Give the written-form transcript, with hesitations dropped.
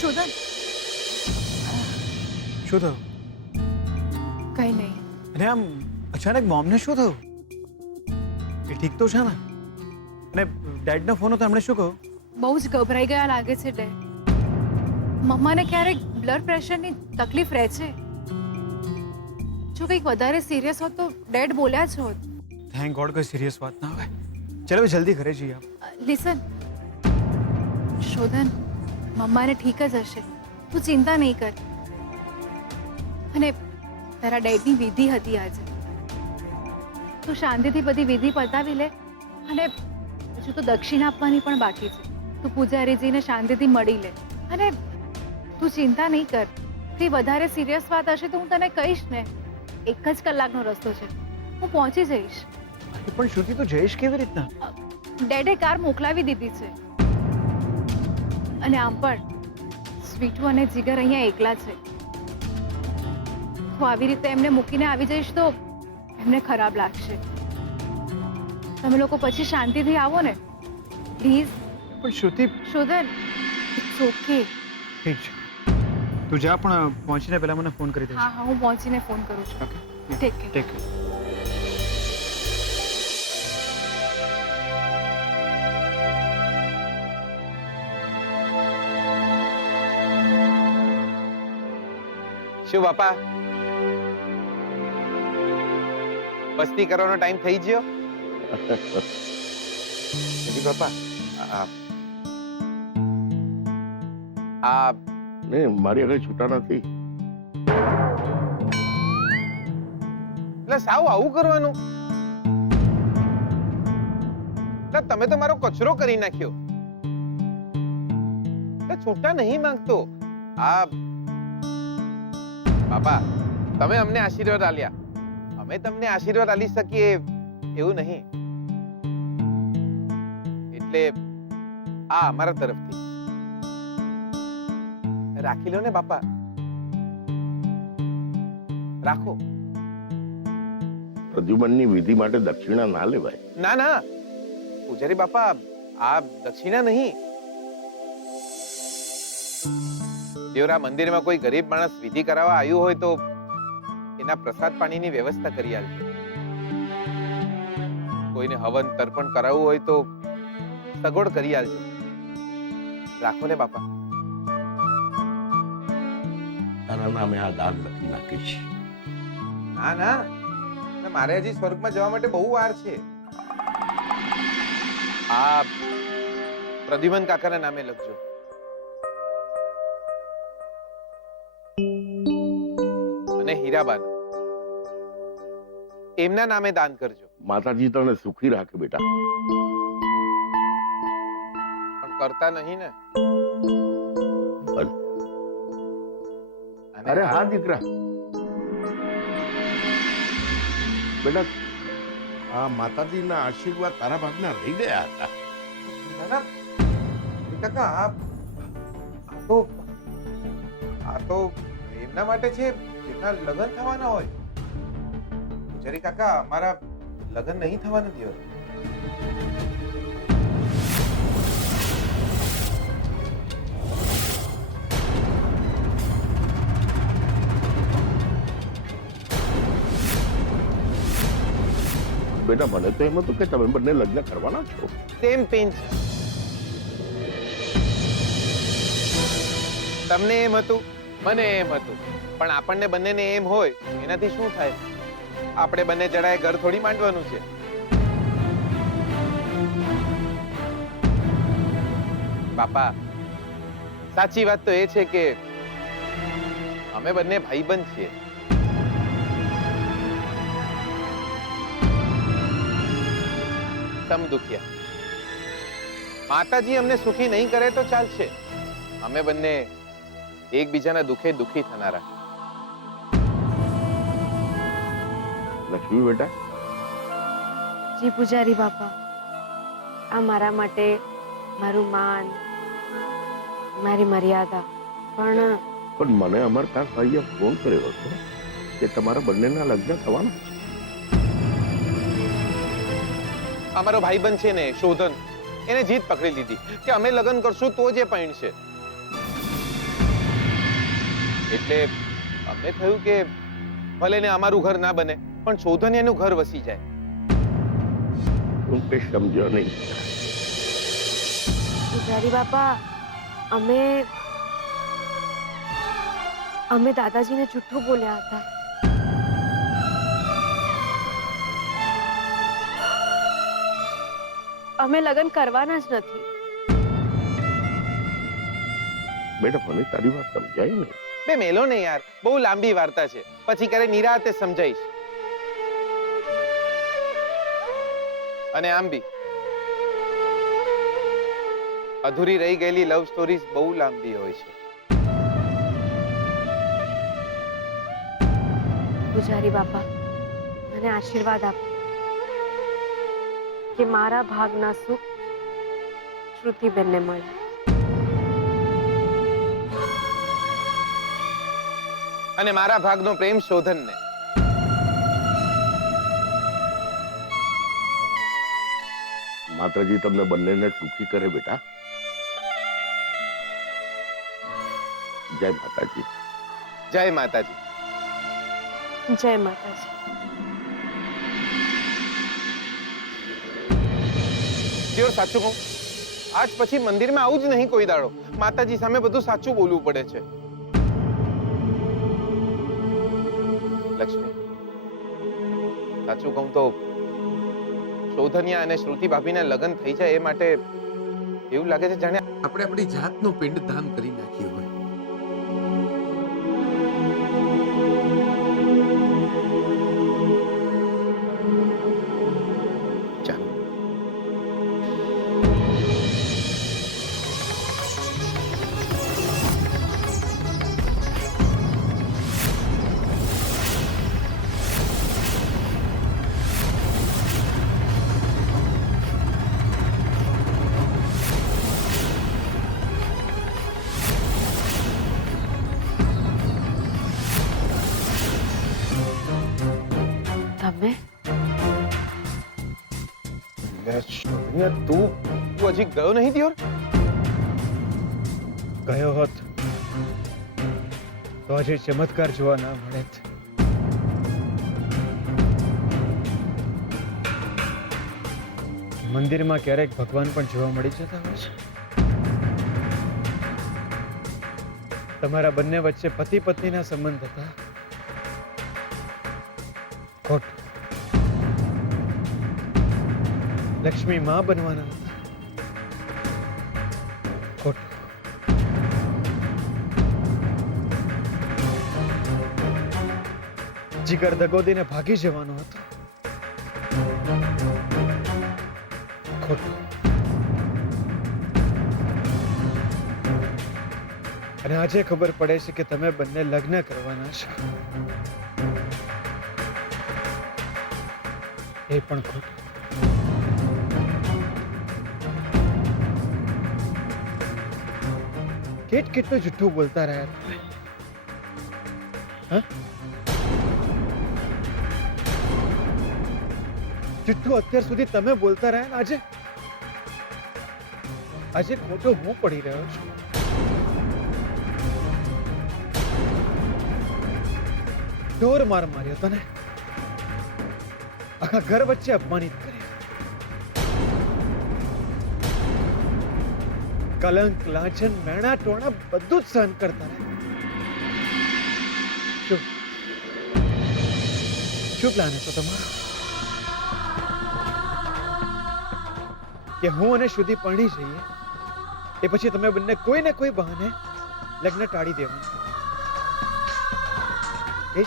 શોધન શું થયું? કઈ નહીં. અને આમ અચાનક મોમને શું થયું? એ ઠીક તો છે ને? અને ડેડનો ફોન હતો, એમણે શું કહ્યું? બહુ જ ગભરાઈ ગયા લાગે છે ડેડ. મમ્માને ક્યારેક બ્લડ પ્રેશરની તકલીફ રહે છે. જો કંઈક વધારે સિરિયસ હોત તો ડેડ બોલ્યા જ હોત. થેન્ક ગોડ કોઈ સિરિયસ વાત ના હોય. ચલો જલ્દી ઘરે જઈએ. લિસન શોધન, મમ્માને ઠીક જ હશે, તું ચિંતા નહીં કર. અને તારા ડેડની વિધિ હતી આજે, તું શાંતિથી બધી વિધિ પતાવી લે. અને હજુ તો દક્ષિણા આપવાની પણ બાકી છે. તું પૂજારીજીને શાંતિથી મળી લે. અને તું ચિંતા નહીં કર. કંઈ વધારે સિરિયસ વાત હશે તો હું તને કહીશ ને. 1 જ કલાકનો રસ્તો છે, હું પહોંચી જઈશ. પણ શ્રુતિ તું જઈશ કેવી રીતના? ડેડે કાર મોકલાવી દીધી છે. અને આમ પણ સ્વીટુ અને જીગર અહીંયા એકલા છે. હું આવી રીતે એમને મૂકીને આવી જઈશ તો એમને ખરાબ લાગશે. તમે લોકો પછી શાંતિથી આવો ને પ્લીઝ. પણ શ્રુતિ શોધન, ઇટ્સ ઓકે. ઠીક છે, તું જા, પણ પહોંચીને પહેલા મને ફોન કરી દેજે. હા હા, હું પહોંચીને ફોન કરું છું. Okay, take care. Take care. શું બાપા, મસ્તી કરવાનો ટાઈમ થઈ ગયો? નથી બાપા, આ નહીં, મારી આગળ છૂટા નથી. એટલે સાવ આવું કરવાનું? એટલે તમે તો મારો કચરો કરી નાખ્યો. એટલે છૂટા નહીં માંગતો. આ બાપા, તમે અમને આશીર્વાદ આલ્યા, અમે તમને આશીર્વાદ આલી શકીએ એવું નહીં. એટલે આ અમારા તરફથી રાખી લો ને બાપા, રાખો. પ્રદ્યુમનની વિધિ માટે દક્ષિણા ના લેવાય. ના ના પૂજારી બાપા, આ દક્ષિણા નહીં. દેવરા મંદિરમાં કોઈ ગરીબ માણસ વિધિ કરાવવા આવ્યું હોય તો એના પ્રસાદ પાણીની વ્યવસ્થા કરી આલજો. કોઈને હવન તર્પણ કરાવવું હોય તો સગવડ કરી આલજો. રાખો ને બાપા. તારા નામે આ દાન લખી નાખીશ. ના ના, મારે હજી સ્વર્ગમાં જવા માટે બહુ વાર છે. આ પ્રદ્યુમન કાકાના નામે લખજો. અને હીરાબાન એમના નામે દાન કરજો. માતાજી તને સુખી રાખે બેટા. પણ કરતા નહીં ને. અને અરે હા દીકરા, બેટા આ માતાજીના આશીર્વાદ તારા ભાગના રહી ગયા હતા. ના ના કાકા, આ તો એમના માટે છે જેના લગ્ન થવાના હોય. પૂજારી કાકા, અમારા લગ્ન નહીં થવા નથી હોય. બેટા મને તો એમ હતું કે તમે બંને લગ્ન કરવાના છો. Same pinch. તમને એમ હતું, મને એમ હતું, પણ આપણને બંનેને એમ હોય એનાથી શું થાય? આપણે બંને જણાએ ઘર થોડી માંડવાનું છે. બાપા, સાચી વાત તો એ છે કે અમે બંને ભાઈબંધ છીએ. સમ દુખિયા. માતાજી અમને સુખી નહીં કરે તો ચાલશે, અમે બંને એકબીજાના દુખે દુખી થનારા. લક્ષ્મી બેટા, જી પૂજારી બાપા, આ મારા માટે મારું માન, મારી મર્યાદા. પણ મને અમરકાંત ભાઈએ ફોન કર્યો હતો કે તમારા બંનેના લગ્ન થવાના છે. અમારો ભાઈબંધ છે ને શોધન, એને જીત પકડી લીધી કે અમે લગ્ન કરશું તો જ એ પૈણશે. એટલે અમને થયું કે ભલે ને અમારું ઘર ના બને પણ શોધનિયાનું ઘર વસી જાય. હું કઈ સમજ્યો નહીં. પૂજારી બાપા, અમે દાદાજીને જૂઠું બોલ્યા હતા. અમે લગ્ન કરવાના જ નથી. બેટા મને તારી વાત સમજાય ને. બે મેલો ને યાર, બહુ લાંબી વાર્તા છે, પછી ક્યારે નિરાતે સમજાઈશ. અને આમ બી અધૂરી રહી ગયેલી લવ સ્ટોરીઝ બહુ લાંબી હોય છે. પૂજારી બાપા, મને આશીર્વાદ આપો કે મારા ભાગના સુખ શ્રુતિબેનને મળે. અને મારા ભાગનો પ્રેમ શોધનને. માતાજી તમને બંનેને સુખી કરે બેટા. જય માતાજી. જય માતાજી. જય માતાજી. પ્યોર સાચું કહું, આજ પછી મંદિરમાં આવું જ નહીં કોઈ દાડો. માતાજી સામે બધું સાચું બોલવું પડે છે. લક્ષ્મી, સાચું કહું તો શોધનિયા અને શ્રુતિ ભાભીના લગ્ન થઈ જાય એ માટે એવું લાગે છે જાણે આપણે આપણી જાતનું પિંડદાન કરી નાખ્યું હોય. ચાલો. તમે તું હજી ગયો નહીં દિયોર? ગયો હોત તો આજે ચમત્કાર જોવા ના મળે. મંદિરમાં ક્યારેક ભગવાન પણ જોવા મળી જતા હોય છે. તમારા બંને વચ્ચે પતિ પત્નીના સંબંધ હતા. ખોટું. લક્ષ્મી માં બનવાના હતા. ખોટું. જીગર દગોદીને ભાગી જવાનો હતો. ખોટું. અને આજે ખબર પડે છે કે તમે બંને લગ્ન કરવાના છો. એ પણ ખોટું. કેટલું જુઠ્ઠું બોલતા રહ્યા તમે. જુઠ્ઠું અત્યાર સુધી તમે બોલતા રહ્યા ને આજે ખોટો હું પડી રહ્યો છું. ઢોર માર માર્યો તને, આખા ઘર વચ્ચે અપમાનિત કર્યા. કલંક, લાંછન, મેણા ટોણા બધું જ સહન કરતા રહ્યા. શું પ્લાન હતો તમારો? કે હું અને શ્રુતિ પરણી જઈએ એ પછી તમે બંને કોઈ ને કોઈ બહાને લગ્ન ટાળી દેવાનું. એ જ